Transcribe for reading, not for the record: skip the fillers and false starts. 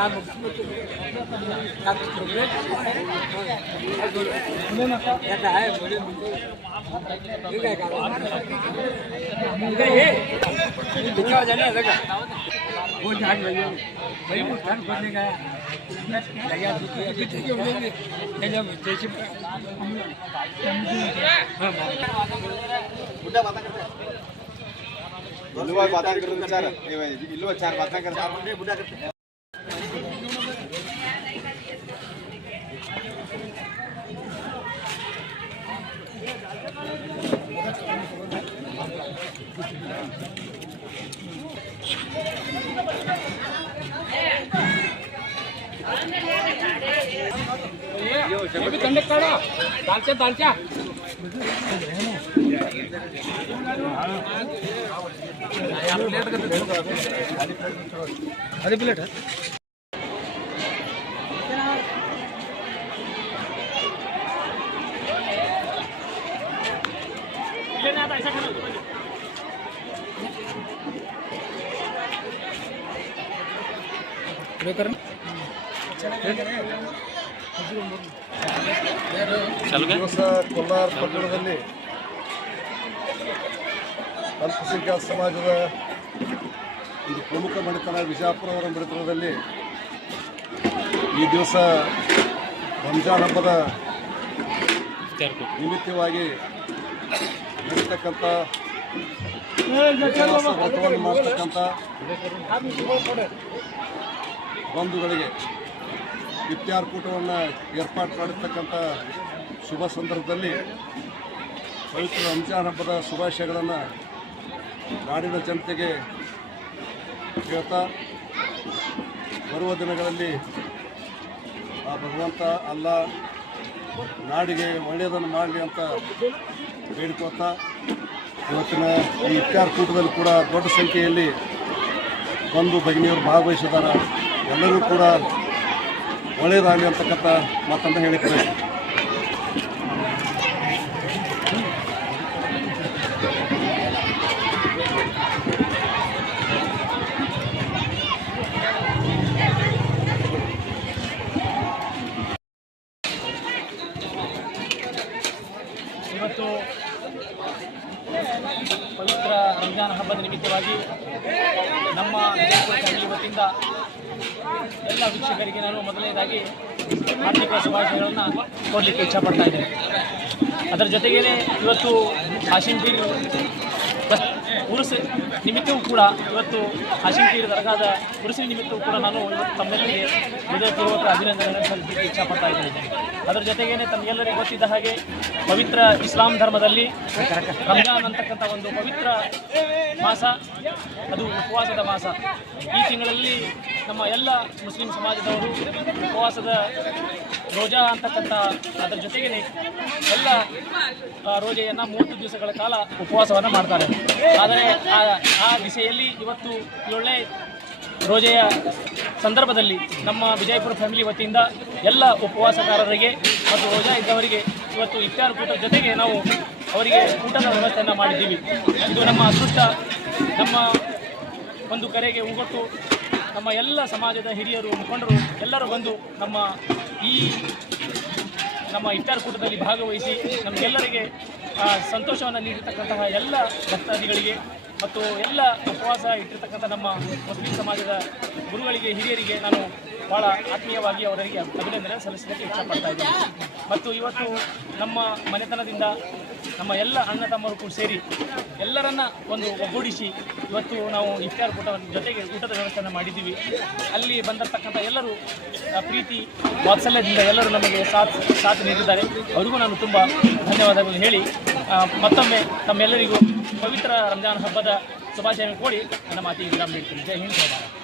बातें करते चार इल्लू चार बातें करते बुढ़ा करते ये भी कंडक्ट करो दालचा दालचा अरे प्लेट है लेना आता ऐसा खाना ಕೋಲಾರ ಪಟ್ಟಣದಲ್ಲಿ ಅಲ್ಪಸಂಖ್ಯಾತ ಸಮಾಜದ ಒಂದು ಪ್ರಮುಖ ಮನೆತನ ವಿಜಯಪುರವರ ಮನೆತನದಲ್ಲಿ ಈ ದಿವಸ ರಂಜಾನ್ ಹಬ್ಬದ ನಿಮಿತ್ತವಾಗಿ ನಡೀತಕ್ಕಂಥ ವ್ರತವನ್ನು ಮಾಡ್ತಕ್ಕಂಥ ಬಂಧುಗಳಿಗೆ ಇಫ್ತಾರ್ ಕೂಟವನ್ನು ಏರ್ಪಾಡು ಮಾಡಿರ್ತಕ್ಕಂಥ ಶುಭ ಸಂದರ್ಭದಲ್ಲಿ ಪವಿತ್ರ ರಂಜಾನ್ ಹಬ್ಬದ ಶುಭಾಶಯಗಳನ್ನು ನಾಡಿನ ಜನತೆಗೆ ಹೇಳ್ತಾ ಬರುವ ದಿನಗಳಲ್ಲಿ ಆ ಭಗವಂತ ಅಲ್ಲಾ ನಾಡಿಗೆ ಒಳ್ಳೆಯದನ್ನು ಮಾಡಲಿ ಅಂತ ಬೇಡ್ಕೊಳ್ತಾ ಇವತ್ತಿನ ಈ ಇಫ್ತಾರ್ ಕೂಟದಲ್ಲಿ ಕೂಡ ದೊಡ್ಡ ಸಂಖ್ಯೆಯಲ್ಲಿ ಬಂಧು ಭಗಿನಿಯರು ಭಾಗವಹಿಸಿದ್ದಾರೆ. ಎಲ್ಲರೂ ಕೂಡ ಒಳ್ಳೆಯದಾಗಲಿ ಅಂತಕ್ಕಂಥ ಮಾತನ್ನು ಹೇಳಿದ್ದಾರೆ. ಇವತ್ತು ಪವಿತ್ರ ರಂಜಾನ್ ಹಬ್ಬದ ನಿಮಿತ್ತವಾಗಿ ನಮ್ಮ ವಿಜಯಪುರ ಫ್ಯಾಮಿಲಿ ವತಿಯಿಂದ ಎಲ್ಲ ವೀಕ್ಷಕರಿಗೆ ನಾನು ಮೊದಲನೇದಾಗಿ ಆರ್ಥಿಕ ಶುಭಾಶಯಗಳನ್ನು ಕೊಡಲಿಕ್ಕೆ ಇಚ್ಛಪಡ್ತಾ ಇದ್ದೇನೆ. ಅದರ ಜೊತೆಗೇ ಇವತ್ತು ಹಾಶಿಂಪೀರ್ ಉರುಸು ನಿಮಿತ್ತವೂ ಕೂಡ ಇವತ್ತು ಹಾಶಿಂಪೀರ್ ದರ್ಗಾದ ಉರುಸಿನ ನಿಮಿತ್ತವೂ ಕೂಡ ನಾನು ಇವತ್ತು ತಮ್ಮೆಲ್ಲರಿಗೆ ಹೃದಯಪೂರ್ವಕ ಅಭಿನಂದನೆಗಳನ್ನು ಸಲ್ಲಿಸಲಿಕ್ಕೆ ಇಚ್ಛಪಡ್ತಾ ಇದ್ದೇನೆ. ಅದರ ಜೊತೆಗೇ ತಮಗೆಲ್ಲರಿಗೂ ಗೊತ್ತಿದ್ದ ಹಾಗೆ ಪವಿತ್ರ ಇಸ್ಲಾಂ ಧರ್ಮದಲ್ಲಿ ರಂಜಾನ್ ಅಂತಕ್ಕಂಥ ಒಂದು ಪವಿತ್ರ ಮಾಸ, ಅದು ಉಪವಾಸದ ಮಾಸ. ಈ ತಿಂಗಳಲ್ಲಿ ನಮ್ಮ ಎಲ್ಲ ಮುಸ್ಲಿಂ ಸಮಾಜದವರು ಉಪವಾಸದ ರೋಜಾ ಅಂತಕ್ಕಂಥ ಅದರ ಜೊತೆಗೇ ಎಲ್ಲ ರೋಜೆಯನ್ನು 30 ದಿವಸಗಳ ಕಾಲ ಉಪವಾಸವನ್ನು ಮಾಡ್ತಾರೆ. ಆದರೆ ಆ ದಿಸೆಯಲ್ಲಿ ಇವತ್ತು ಒಳ್ಳೆ ರೋಜೆಯ ಸಂದರ್ಭದಲ್ಲಿ ನಮ್ಮ ವಿಜಯಪುರ ಫ್ಯಾಮಿಲಿ ವತಿಯಿಂದ ಎಲ್ಲ ಉಪವಾಸಕಾರರಿಗೆ ಮತ್ತು ರೋಜಾ ಇದ್ದವರಿಗೆ ಇವತ್ತು ಇಫ್ತಾರ್ ಕೂಟದ ಜೊತೆಗೆ ನಾವು ಅವರಿಗೆ ಊಟದ ವ್ಯವಸ್ಥೆಯನ್ನು ಮಾಡಿದ್ದೀವಿ. ಇದು ನಮ್ಮ ಅದೃಷ್ಟ. ನಮ್ಮ ಒಂದು ಕರೆಗೆ ಹೋಗೊಟ್ಟು ನಮ್ಮ ಎಲ್ಲ ಸಮಾಜದ ಹಿರಿಯರು, ಮುಖಂಡರು ಎಲ್ಲರೂ ಬಂದು ನಮ್ಮ ಇಫ್ತಾರ್ ಕೂಟದಲ್ಲಿ ಭಾಗವಹಿಸಿ ನಮಗೆಲ್ಲರಿಗೆ ಸಂತೋಷವನ್ನು ನೀಡಿರ್ತಕ್ಕಂತಹ ಎಲ್ಲ ಭಕ್ತಾದಿಗಳಿಗೆ ಮತ್ತು ಎಲ್ಲ ಉಪವಾಸ ಇಟ್ಟಿರ್ತಕ್ಕಂಥ ನಮ್ಮ ಮುಸ್ಲಿಂ ಸಮಾಜದ ಗುರುಗಳಿಗೆ, ಹಿರಿಯರಿಗೆ ನಾನು ಭಾಳ ಆತ್ಮೀಯವಾಗಿ ಅವರಿಗೆ ಅಭಿನಂದನೆ ಸಲ್ಲಿಸಲಿಕ್ಕೆ ಇಷ್ಟಪಡ್ತಾ ಇದ್ದೇನೆ. ಮತ್ತು ಇವತ್ತು ನಮ್ಮ ಮನೆತನದಿಂದ ನಮ್ಮ ಎಲ್ಲ ಅಣ್ಣ ತಮ್ಮರು ಕೂಡ ಸೇರಿ ಎಲ್ಲರನ್ನ ಒಂದು ಒಗ್ಗೂಡಿಸಿ ಇವತ್ತು ನಾವು ಇಫ್ತಾರ್ ಕೂಟದ ಜೊತೆಗೆ ಊಟದ ವ್ಯವಸ್ಥೆಯನ್ನು ಮಾಡಿದ್ದೀವಿ. ಅಲ್ಲಿ ಬಂದಿರತಕ್ಕಂಥ ಎಲ್ಲರೂ ಪ್ರೀತಿ ವಾತ್ಸಲ್ಯದಿಂದ ಎಲ್ಲರೂ ನಮಗೆ ಸಾಥ್ ನೀಡಿದ್ದಾರೆ. ಅವರಿಗೂ ನಾನು ತುಂಬ ಧನ್ಯವಾದಗಳು ಹೇಳಿ ಮತ್ತೊಮ್ಮೆ ತಮ್ಮೆಲ್ಲರಿಗೂ ಪವಿತ್ರ ರಂಜಾನ್ ಹಬ್ಬದ ಶುಭಾಶಯ ಕೋರಿ ನನ್ನ ಮಾತಿಗೆ ವಿರಾಮ ನೀಡ್ತೀನಿ. ಜೈ ಹಿಂದ್, ಜೈ ಭಾರತ್.